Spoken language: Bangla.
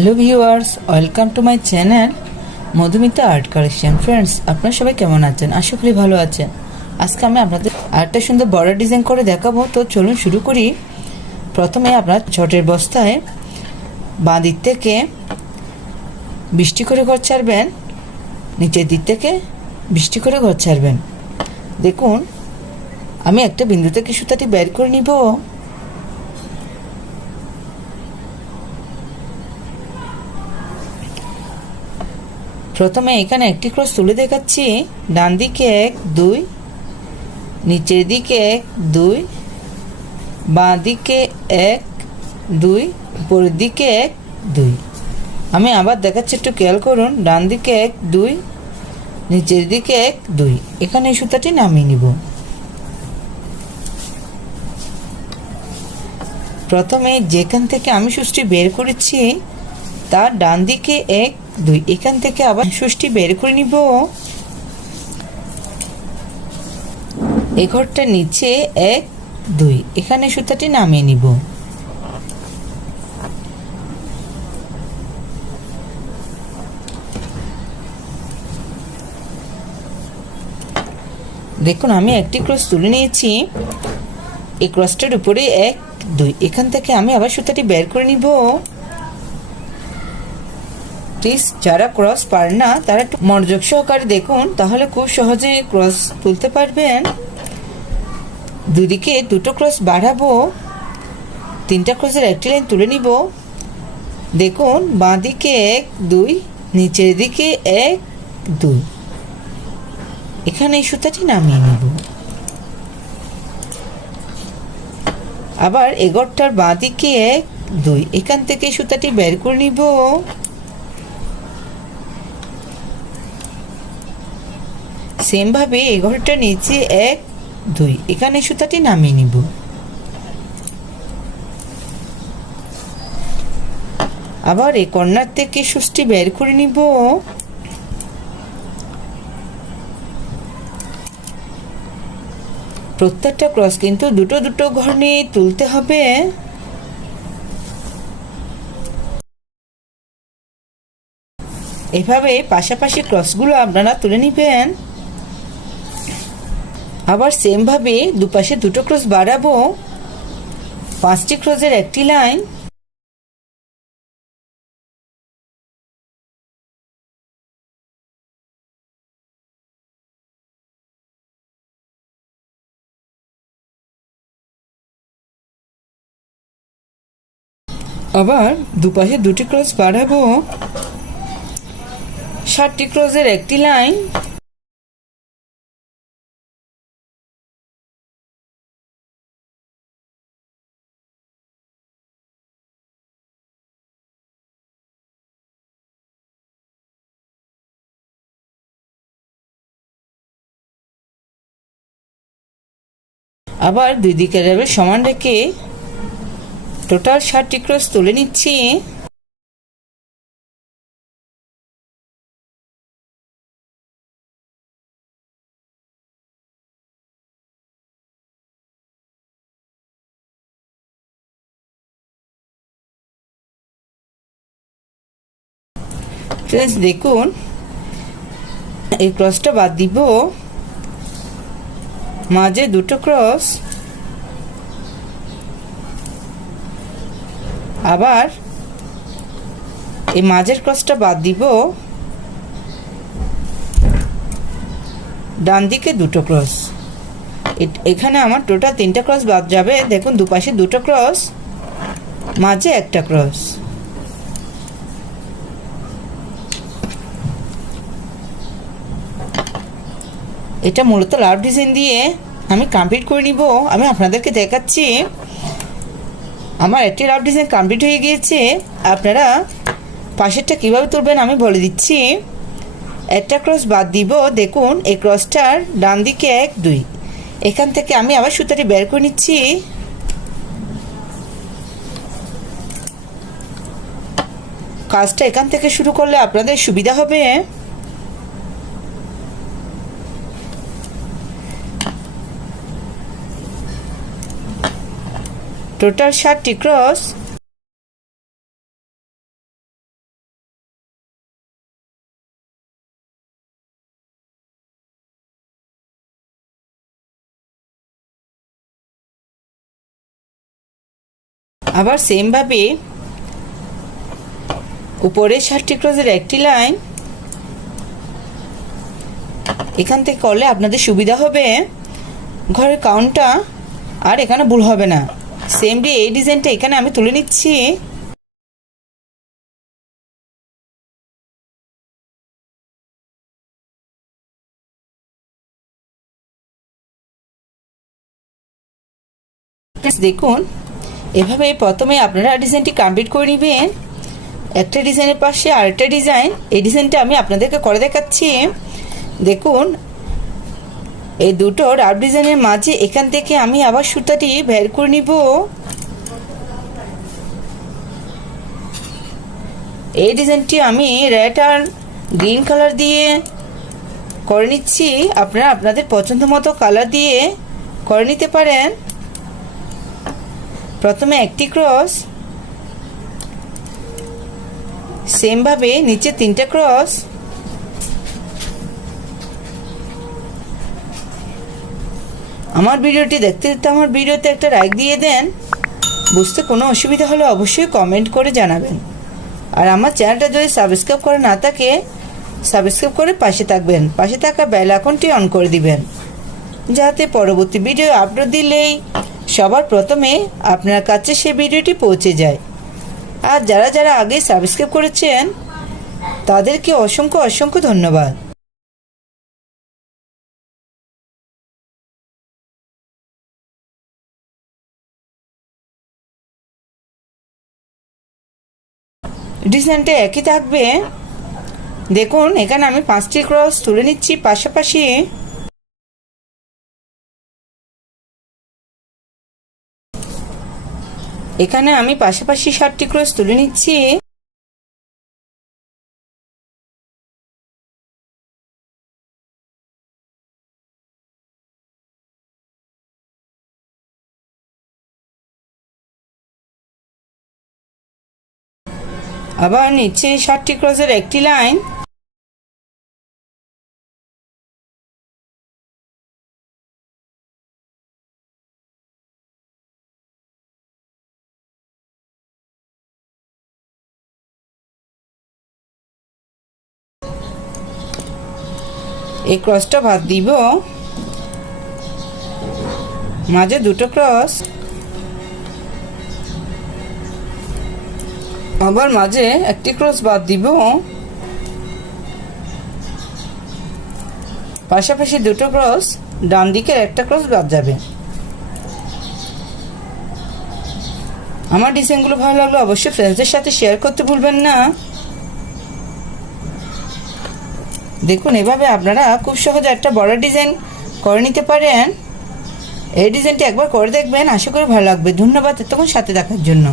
Hello viewers, welcome to my channel Madhumita art collection. Friends, আপনারা সবাই কেমন আছেন? আশা করি ভালো আছেন। আজকে আমি আপনাদের আরেকটা সুন্দর বর্ডার ডিজাইন করে দেখাবো। তো চলুন শুরু করি। প্রথমে আপনার ছটের বস্তায় বাঁ দিক থেকে 20টি করে ঘর ছাড়বেন, নিচের দিক থেকে 20টি করে ঘর ছাড়বেন। দেখুন, আমি একটা বিন্দু থেকে সুতাটি বের করে নিব। প্রথমে এখানে একটি ক্রস তুলে দেখাচ্ছি। ডান দিকে 1 2, নিচের দিকে 1 2, বাঁ দিকে 1 2, উপরের দিকে 1 2। আমি আবার দেখাচ্ছি, একটু খেয়াল করুন। ডান দিকে 1 2, নিচের দিকে 1 2। এখানে এই সুতাটি নামিয়ে নিব। প্রথমে যেখান থেকে আমি সুচটি বের করেছি তার ডান দিকে 1 2, এখান থেকে আবার সুচটি বের করে নিব। এই ঘরটা নিচে 1 2, এখানে সুতাটি নামিয়ে নিব। দেখুন, আমি একটি ক্রস তুলে নিয়েছি। এই ক্রসটার উপরে 1 2, এখান থেকে আমি আবার সুতাটি বের করে নিব। প্লিজ যারা ক্রস পার না তারা একটু মনোযোগ সহকারে দেখুন, তাহলে খুব সহজে ক্রস তুলতে পারবেন। দুদিকে দুটো ক্রস বাড়াবো, 3টা ক্রসের একটি লাইন তুলে নিব। দেখুন, বাঁ দিকে 1 2, নিচের দিকে 1 2, এখানে এই সুতাটি নামিয়ে নিব। আবার এগরটার বাঁ দিকে 1 2, এখান থেকে সুতাটি বের করে নিব। সেম ভাবে এই ঘরটা নিচে 1 2, এখানে সুতাটি নামিয়ে নিব। আবার এই কর্নার থেকে সুচটি বের করে নিব। প্রত্যেকটা ক্রস কিন্তু দুটো দুটো ঘর নিয়ে তুলতে হবে। এভাবে পাশাপাশি ক্রসগুলো আপনারা তুলে নেবেন। আবার সেম ভাবে দুপাশে দুটো ক্রস বাড়াবো, 5টি ক্রসের একটি লাইন। আবার দুপাশে দুটি ক্রস বাড়াবো, 7টি ক্রসের একটি লাইন। আবার দুই দিকের সমান রেখে টোটাল 7টি ক্রস তুলে নিচ্ছি। ফ্রেন্ডস, দেখুন, এই ক্রসটা বাদ দিব। মাঝে দুটো ক্রস, আবার এই মাঝের ক্রসটা বাদ দিব। ডান দিকে দুটো ক্রস, এখানে আমার টোটাল 3টা ক্রস বাদ যাবে। দেখুন, দুপাশে দুটো ক্রস, মাঝে একটা ক্রস। এটা মূলত লাভ ডিজাইন দিয়ে আমি কমপ্লিট করে নিব। আমি আপনাদেরকে দেখাচ্ছি। আমার একটি লাভ ডিজাইন কমপ্লিট হয়ে গিয়েছে। আপনারা পাশেরটা কীভাবে তুলবেন আমি বলে দিচ্ছি। একটা ক্রস বাদ দিব। দেখুন, এই ক্রসটার ডান দিকে 1 2, এখান থেকে আমি আবার সুতাটি বের করে নিচ্ছি। কাজটা এখান থেকে শুরু করলে আপনাদের সুবিধা হবে। টোটাল 7টি ক্রস আবার সেমভাবে উপরে 60 ক্রসের একটি লাইন এখান থেকে করলে আপনাদের সুবিধা হবে, ঘরের কাউন্টটা আর এখানে ভুল হবে না। সেমলি এই ডিজাইনটা এখানে আমি তুলে নিচ্ছি। দেখুন, এভাবে প্রথমে আপনারা ডিজাইনটি কমপ্লিট করে নেবেন। একটা ডিজাইনের পাশে আরেকটা ডিজাইন, এই ডিজাইনটা আমি আপনাদেরকে করে দেখাচ্ছি। দেখুন, এই দুটো রাফ ডিজাইনের মাঝে এখান থেকে আমি আবার সুতাটি বের করে নিব। এই ডিজাইনটি আমি রেড আর গ্রিন কালার দিয়ে করে নিচ্ছি। আপনারা আপনাদের পছন্দ মতো কালার দিয়ে করে নিতে পারেন। প্রথমে একটি ক্রস, সেমভাবে নিচে 3টা ক্রস, আমার ভিডিওটি দেখতে দেখতে আমার ভিডিওতে একটা লাইক দিয়ে দেন। বুঝতে কোনো অসুবিধা হলে অবশ্যই কমেন্ট করে জানাবেন। আর আমার চ্যানেলটা যদি সাবস্ক্রাইব করে না থাকে, সাবস্ক্রাইব করে পাশে থাকবেন, পাশে থাকা বেল আইকনটি অন করে দিবেন, যাতে পরবর্তী ভিডিও আপলোড দিলেই সবার প্রথমে আপনার কাছে সেই ভিডিওটি পৌঁছে যায়। আর যারা যারা আগে সাবস্ক্রাইব করেছেন তাদেরকে অসংখ্য অসংখ্য ধন্যবাদ। ডিজাইনটা একই থাকবে। দেখুন, এখানে আমি 5টি ক্রস তুলে নিচ্ছি পাশাপাশি। এখানে আমি পাশাপাশি 60টি ক্রস তুলে নিচ্ছি। আবার নিচে 60টি ক্রসের একটি লাইন, এই ক্রসটা বাদ দিব। মাঝে 2টো ক্রস, আবার মাঝে একটি ক্রস বাদ দিব। পাশাপাশি 2টো ক্রস, ডান দিকের একটা ক্রস বাদ যাবে। আমার ডিজাইনগুলো ভালো লাগলে অবশ্যই ফ্রেন্ডসদের সাথে শেয়ার করতে ভুলবেন না। দেখুন, এভাবে আপনারা খুব সহজে একটা বড় ডিজাইন করে নিতে পারেন। এই ডিজাইনটি একবার করে দেখবেন, আশা করি ভালো লাগবে। ধন্যবাদ এতক্ষণ সাথে থাকার জন্য।